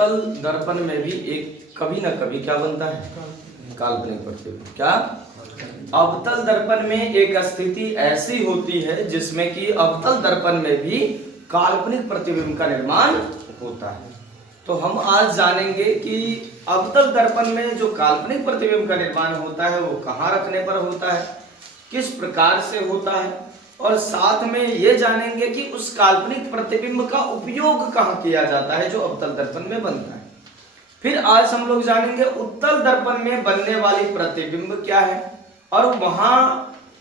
अवतल दर्पण में भी एक कभी ना कभी क्या बनता है, काल्पनिक प्रतिबिंब। क्या अवतल दर्पण में एक स्थिति ऐसी होती है जिसमें कि अवतल दर्पण में भी काल्पनिक प्रतिबिंब का निर्माण होता है। तो हम आज जानेंगे कि अवतल दर्पण में जो काल्पनिक प्रतिबिंब का निर्माण होता है वो कहाँ रखने पर होता है, किस प्रकार से होता है, और साथ में ये जानेंगे कि उस काल्पनिक प्रतिबिंब का उपयोग कहाँ किया जाता है जो अवतल दर्पण में बनता है। फिर आज हम लोग जानेंगे उत्तल दर्पण में बनने वाली प्रतिबिंब क्या है और वहां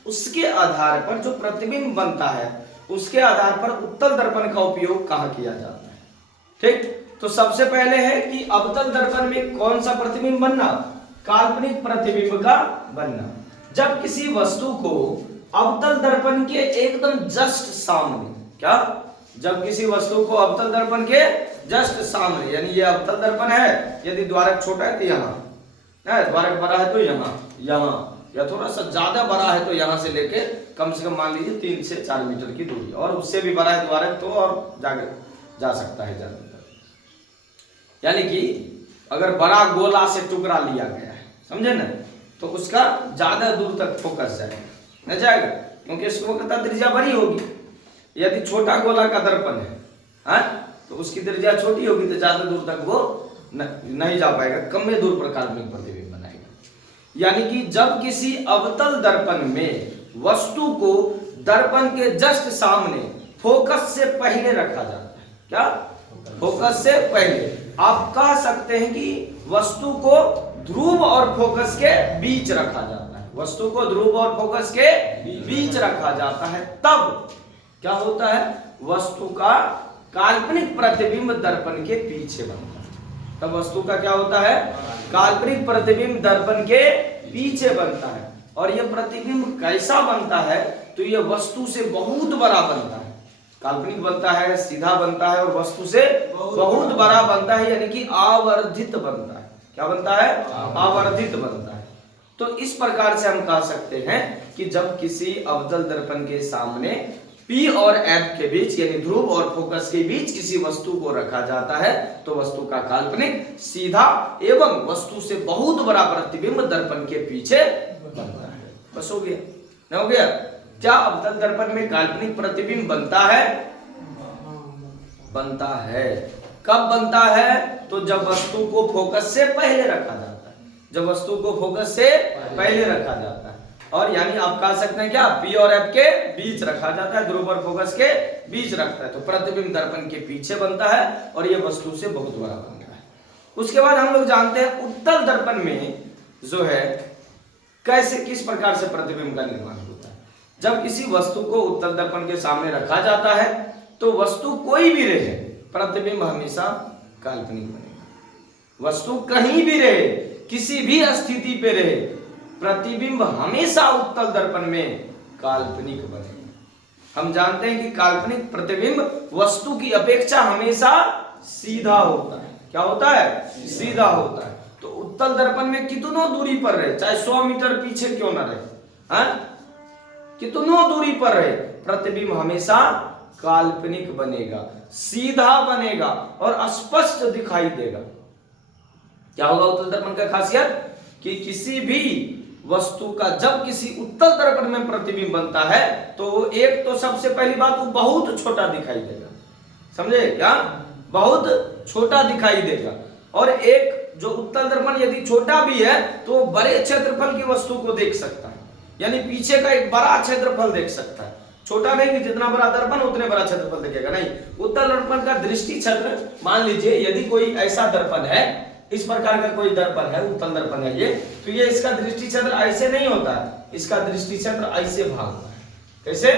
उसके आधार पर जो प्रतिबिंब बनता है उसके आधार पर उत्तल दर्पण का उपयोग कहाँ किया जाता है। ठीक, तो सबसे पहले है कि अवतल दर्पण में कौन सा प्रतिबिंब बनना, काल्पनिक प्रतिबिंब का बनना। जब किसी वस्तु को अवतल दर्पण के एकदम जस्ट सामने, क्या जब किसी वस्तु को अवतल दर्पण के जस्ट सामने, यानी ये अवतल दर्पण है, यदि द्वारक छोटा है तो यहाँ है, द्वारक बड़ा है तो यहाँ या थोड़ा सा ज्यादा बड़ा है तो यहाँ से लेके कम से कम मान लीजिए 3 से 4 मीटर की दूरी, और उससे भी बड़ा है द्वारक तो और जा सकता है ज्यादातर। यानी कि अगर बड़ा गोला से टुकड़ा लिया गया है, समझे ना, तो उसका ज्यादा दूर तक फोकस जाएगा, न जाएगा, क्योंकि इसको कहता त्रिज्या बड़ी होगी। यदि छोटा गोला का दर्पण है तो उसकी त्रिज्या छोटी होगी तो ज्यादा दूर तक वो नहीं जा पाएगा, कम में दूर पर काल्पनिक प्रतिबिंब बनाएगा। यानी कि जब किसी अवतल दर्पण में वस्तु को दर्पण के जस्ट सामने फोकस से पहले रखा जाता है, क्या फोकस से पहले, आप कह सकते हैं कि वस्तु को ध्रुव और फोकस के बीच रखा जाता है, वस्तु को ध्रुव और फोकस के बीच रखा जाता है, तब क्या होता है, वस्तु का काल्पनिक प्रतिबिंब दर्पण के पीछे बनता है। तब वस्तु का क्या होता है, काल्पनिक प्रतिबिंब दर्पण के पीछे बनता है। और यह प्रतिबिंब कैसा बनता है, तो यह वस्तु से बहुत बड़ा बनता है, काल्पनिक बनता है, सीधा बनता है और वस्तु से बहुत बड़ा बनता है, यानी कि आवर्धित बनता है। क्या बनता है, आवर्धित बनता है। तो इस प्रकार से हम कह सकते हैं कि जब किसी अवतल दर्पण के सामने P और F के बीच, यानी ध्रुव और फोकस के बीच किसी वस्तु को रखा जाता है तो वस्तु का काल्पनिक सीधा एवं वस्तु से बहुत बड़ा प्रतिबिंब दर्पण के पीछे बनता है। बस हो गया, नहीं हो गया? क्या अवतल दर्पण में काल्पनिक प्रतिबिंब बनता है? बनता है। कब बनता है? तो जब वस्तु को फोकस से पहले रखा जाता है, जब वस्तु को फोकस से पहले रखा जाता है, और यानी आप कह सकते हैं क्या, P और F के बीच रखा जाता है, ध्रुव और फोकस के बीच रखता है, तो प्रतिबिंब दर्पण के पीछे बनता है और यह वस्तु से बहुत बड़ा बनता है। उसके बाद हम लोग जानते हैं उत्तल दर्पण में जो है कैसे, किस प्रकार से प्रतिबिंब का निर्माण होता है। जब किसी वस्तु को उत्तल दर्पण के सामने रखा जाता है तो वस्तु कोई भी रहे, प्रतिबिंब हमेशा काल्पनिक बनेगा। वस्तु कहीं भी रहे, किसी भी स्थिति पे रहे, प्रतिबिंब हमेशा उत्तल दर्पण में काल्पनिक बनेगा। हम जानते हैं कि काल्पनिक प्रतिबिंब वस्तु की अपेक्षा हमेशा सीधा होता है। क्या होता है? सीधा होता है। तो उत्तल दर्पण में कितनों दूरी पर रहे, चाहे 100 मीटर पीछे क्यों ना रहे, कितनों दूरी पर रहे, प्रतिबिंब हमेशा काल्पनिक बनेगा, सीधा बनेगा और स्पष्ट दिखाई देगा। क्या होगा उत्तल दर्पण का खासियत, कि किसी भी वस्तु का जब किसी उत्तल दर्पण में प्रतिबिंब बनता है तो एक तो सबसे पहली बात वो बहुत छोटा दिखाई देगा, समझे क्या, बहुत छोटा दिखाई देगा। और एक जो उत्तल दर्पण यदि छोटा भी है तो बड़े क्षेत्रफल की वस्तु को देख सकता है, यानी पीछे का एक बड़ा क्षेत्रफल देख सकता है। छोटा नहीं कि जितना बड़ा दर्पण उतने बड़ा क्षेत्रफल देखेगा, नहीं। उत्तल दर्पण का दृष्टि क्षेत्र, मान लीजिए यदि कोई ऐसा दर्पण है, इस प्रकार का कोई दर्पण है, उत्तल दर्पण है ये, तो ये इसका दृष्टि क्षेत्र ऐसे नहीं होता है, इसका दृष्टि क्षेत्र ऐसे भागता है। कैसे?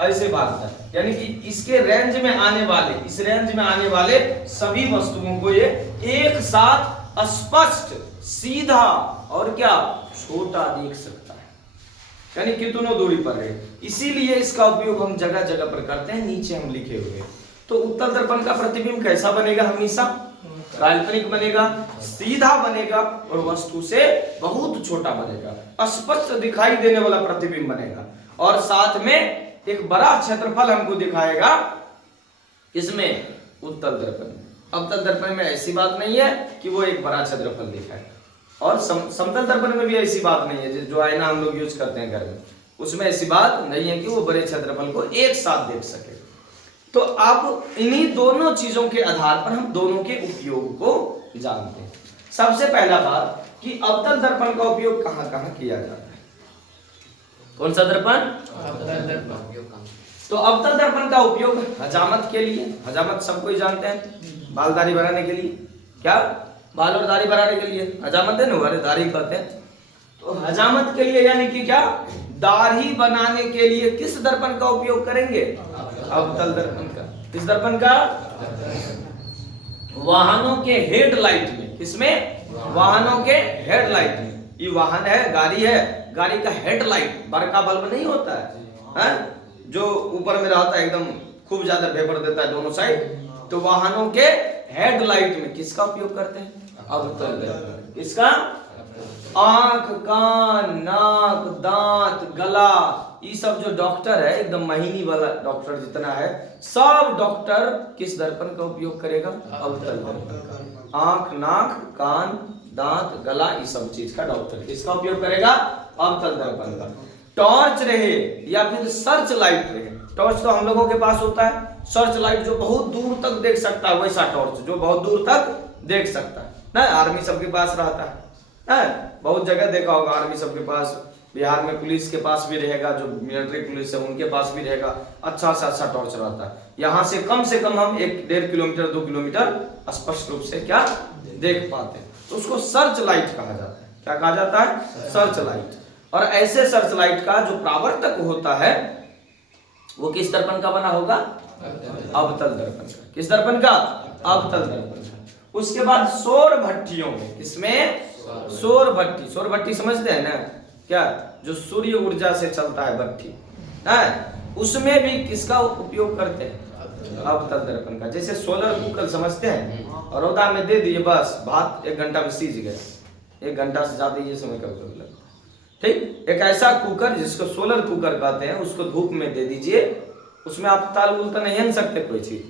ऐसे भागता है, यानी कि इसके रेंज में आने वाले, इस रेंज में आने वाले सभी वस्तुओं को ये एक साथ स्पष्ट, सीधा और क्या, छोटा देख सकता है, यानी कितनों दूरी पर है। इसीलिए इसका उपयोग हम जगह जगह पर करते हैं, नीचे हम लिखे हुए। तो उत्तल दर्पण का प्रतिबिंब कैसा बनेगा, हमेशा काल्पनिक बनेगा, सीधा बनेगा और वस्तु से बहुत छोटा बनेगा, स्पष्ट दिखाई देने वाला प्रतिबिंब बनेगा, और साथ में एक बड़ा क्षेत्रफल हमको दिखाएगा, इसमें उत्तल दर्पण। अवतल दर्पण में ऐसी बात नहीं है कि वो एक बड़ा क्षेत्रफल दिखाए, और समतल दर्पन में भी ऐसी बात नहीं है जो आईना हम लोग यूज करते हैं घर में, उसमें ऐसी बात नहीं है कि वो बड़े क्षेत्रफल को एक साथ देख सके। तो अब इन्हीं दोनों चीजों के आधार पर हम दोनों के उपयोग को जानते हैं। सबसे पहला बात कि अवतल दर्पण का उपयोग कहाँ कहाँ किया जाता है। कौन सा दर्पण? तो अवतल दर्पण का उपयोग हजामत के लिए, हजामत सबको ही जानते हैं, बाल दाढ़ी बनाने के लिए, क्या बाल और दाढ़ी बनाने के लिए हजामत है ना, वाले दाढ़ी कहते हैं। तो हजामत के लिए यानी कि क्या, दाढ़ी बनाने के लिए किस दर्पण का उपयोग करेंगे? अवतल दर्पण का। किस दर्पण का? वाहनों के हेडलाइट में। किसमें? वाहनों के हेडलाइट में। ये वाहन है, गाड़ी है, गाड़ी का हेडलाइट बड़का बल्ब नहीं होता है, जो ऊपर में रहता है, एकदम खूब ज्यादा वेपर देता है दोनों साइड। तो वाहनों के हेडलाइट में किसका उपयोग करते हैं? अवतल दर्पण। किसका? आंख, कान, नाक, दांत, गला, ये सब जो डॉक्टर है, एकदम महीनी वाला डॉक्टर जितना है, सब डॉक्टर किस दर्पण का उपयोग करेगा? अवतल दर्पण। आंख, नाक, कान, दांत, गला, ये सब चीज का डॉक्टर किसका उपयोग करेगा? अवतल दर्पण का। टॉर्च रहे या फिर सर्च लाइट रहे, टॉर्च तो हम लोगों के पास होता है, सर्च लाइट जो बहुत दूर तक देख सकता है, वैसा टॉर्च जो बहुत दूर तक देख सकता है ना, आर्मी सबके पास रहता है ना, बहुत जगह देखा होगा आर्मी सबके पास, बिहार में पुलिस के पास भी रहेगा, जो मिलिट्री पुलिस है उनके पास भी रहेगा, अच्छा सा अच्छा टॉर्च रहता है। यहाँ से कम हम 1-1.5 किलोमीटर 2 किलोमीटर स्पष्ट रूप से क्या देख पाते हैं, तो उसको सर्च लाइट कहा जाता है। क्या कहा जाता है? Search light. और ऐसे सर्च लाइट का जो प्रावर्तक होता है वो किस दर्पण का बना होगा? अवतल दर्पण का। किस दर्पण का? अवतल दर्पण का। उसके बाद सौर भट्टियों में, किसमें? सौर भट्टी। सौर भट्टी समझते हैं ना, क्या जो सूर्य ऊर्जा से चलता है भट्टी है, उसमें भी किसका उपयोग करते हैं? अवतल दर्पण का। जैसे सोलर कुकर समझते हैं, और रौदा में दे दिए, बस भात 1 घंटा में सीज गया, 1 घंटा से ज्यादा ये समय कब लगता है। ठीक, एक ऐसा कुकर जिसको सोलर कुकर कहते हैं, उसको धूप में दे दीजिए, उसमें आप ताल उल तो नहीं हन सकते कोई चीज।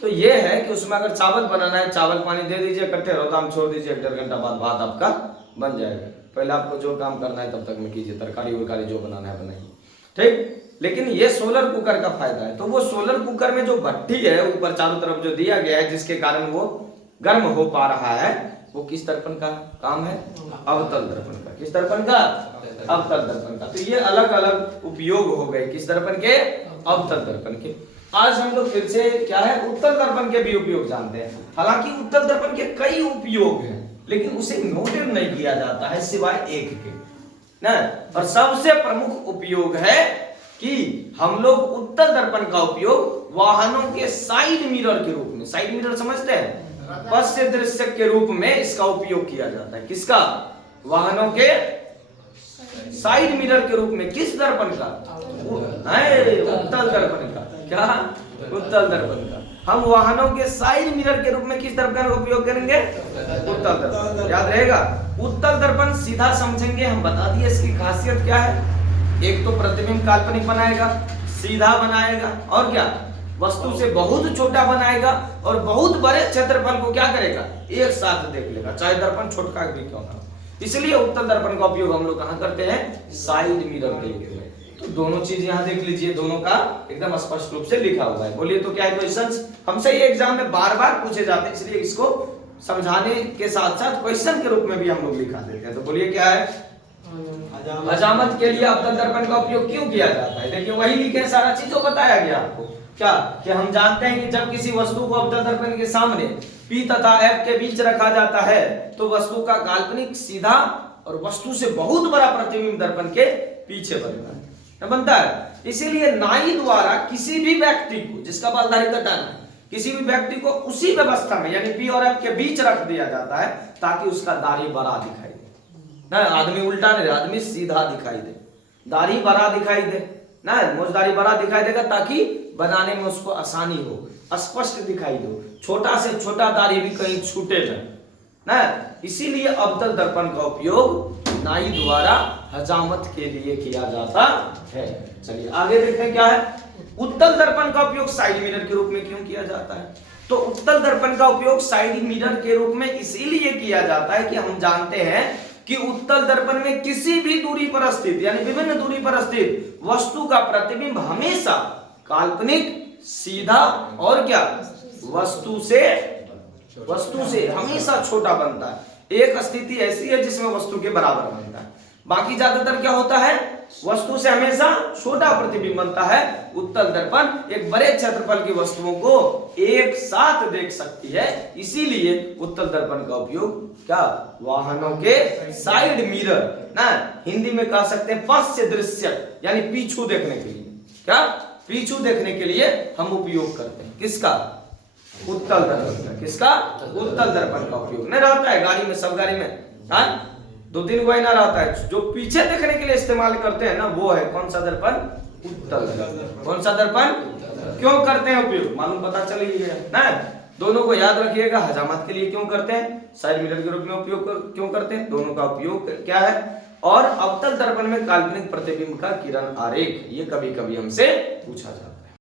तो ये है कि उसमें अगर चावल बनाना है, चावल पानी दे दीजिए, इकट्ठे रौदा में छोड़ दीजिए, 1-1.5 घंटा बाद भात आपका बन जाएगा। पहले आपको जो काम करना है तब तक में कीजिए, तरकारी वरकारी जो बनाना है बनाइए। ठीक, लेकिन ये सोलर कुकर का फायदा है। तो वो सोलर कुकर में जो भट्टी है ऊपर चारों तरफ जो दिया गया है, जिसके कारण वो गर्म हो पा रहा है, वो किस दर्पण का काम है? अवतल दर्पण का। किस दर्पण का? अवतल दर्पण का। तो ये अलग अलग उपयोग हो गए किस दर्पण के? अवतल दर्पण के। आज हम लोग फिर से क्या है, उत्तल दर्पण के भी उपयोग जानते हैं। हालांकि उत्तल दर्पण के कई उपयोग हैं, लेकिन उसे नोटिस नहीं किया जाता है सिवाय एक के ना। और सबसे प्रमुख उपयोग है कि हम लोग उत्तल दर्पण का उपयोग वाहनों के साइड मिरर के रूप में, साइड मिरर समझते हैं, पश्च दृश्य के रूप में इसका उपयोग किया जाता है। किसका? वाहनों के साइड मिरर के रूप में। किस दर्पण का? उत्तल दर्पण का। क्या? उत्तल दर्पण का। हम वाहनों के साइड मिरर के रूप में किस दर्पण का उपयोग करेंगे? उत्तल दर्पण। याद रहेगा, उत्तल दर्पण सीधा समझेंगे, हम बता दिए इसकी खासियत क्या है। एक तो प्रतिबिंब काल्पनिक बनाएगा, सीधा बनाएगा, और क्या, वस्तु से बहुत छोटा बनाएगा, और बहुत बड़े क्षेत्रफल को क्या करेगा? एक साथ देख लेगा, चाहे दर्पण छोटा भी क्यों ना। इसलिए उत्तल दर्पण का उपयोग हम लोग कहाँ करते हैं? साइड मिरर के लिए। तो दोनों चीज यहाँ देख लीजिए, दोनों का एकदम स्पष्ट रूप से लिखा हुआ है। बोलिए तो क्या है क्वेश्चंस? हमसे ये एग्जाम में बार बार पूछे जाते हैं, इसलिए इसको समझाने के साथ साथ क्वेश्चन के रूप में भी हम लोग लिखा देते हैं। तो बोलिए क्या है? हजामत के लिए अवतल दर्पण का उपयोग क्यों किया जाता है? देखिए वही लिखे, सारा चीज तो बताया गया आपको। क्या कि हम जानते हैं कि जब किसी वस्तु को अवतल दर्पण के सामने P तथा F के बीच रखा जाता है, तो वस्तु का काल्पनिक सीधा और वस्तु से बहुत बड़ा प्रतिबिंब दर्पण के पीछे बनता है। इसीलिए नाई द्वारा किसी भी व्यक्ति को, जिसका बाल दाढ़ी कटाना है, किसी भी व्यक्ति को उसी व्यवस्था में यानी P और F के बीच रख दिया जाता है, ताकि उसका दाढ़ी बड़ा दिखाई दे ना। आदमी उल्टा नहीं, आदमी सीधा दिखाई दे, दाढ़ी बड़ा दिखाई दे ना, मुझदारी बड़ा दिखाई देगा, ताकि बनाने में उसको आसानी हो, स्पष्ट दिखाई दो, छोटा से छोटा दाढ़ी भी कहीं छूटे ना। इसीलिए अवतल दर्पण का उपयोग नाई द्वारा हजामत के लिए किया जाता है। चलिए आगे देखें क्या है। उत्तल दर्पण का उपयोग साइड मिरर के रूप में क्यों किया जाता है? तो उत्तल दर्पण का उपयोग साइड मिरर के रूप में इसीलिए किया जाता है कि हम जानते हैं कि उत्तल दर्पण में किसी भी दूरी पर स्थित यानी विभिन्न दूरी पर स्थित वस्तु का प्रतिबिंब हमेशा काल्पनिक, सीधा और क्या वस्तु से हमेशा छोटा बनता है। एक स्थिति ऐसी है जिसमें वस्तु के बराबर बनता है, बाकी ज्यादातर क्या होता है वस्तु से हमेशा छोटा प्रतिबिंब बनता है। उत्तल दर्पण एक बड़े क्षेत्रफल की वस्तुओं को एक साथ देख सकती है, इसीलिए उत्तल दर्पण का उपयोग क्या वाहनों के साइड मिरर ना हिंदी में कह सकते हैं पश्च दृश्य यानी पीछू देखने के लिए, क्या पीछू देखने के लिए हम उपयोग करते हैं किसका उत्तल दर्पण का। किसका उत्तल दर्पण का उपयोग नहीं रहता है गाड़ी में, सब गाड़ी में हाँ 2-3 कोई ना रहता है। जो पीछे देखने के लिए इस्तेमाल करते हैं ना वो है कौन सा दर्पण उत्तल दर्पण। कौन सा दर्पण क्यों करते हैं उपयोग मालूम पता चल ही गया ना। दोनों को याद रखिएगा, हजामत के लिए क्यों करते हैं, साइड मिरर के रूप में उपयोग क्यों करते हैं, दोनों का उपयोग क्या है। और अवतल दर्पण में काल्पनिक प्रतिबिंब का किरण आरेख ये कभी कभी हमसे पूछा जाता है।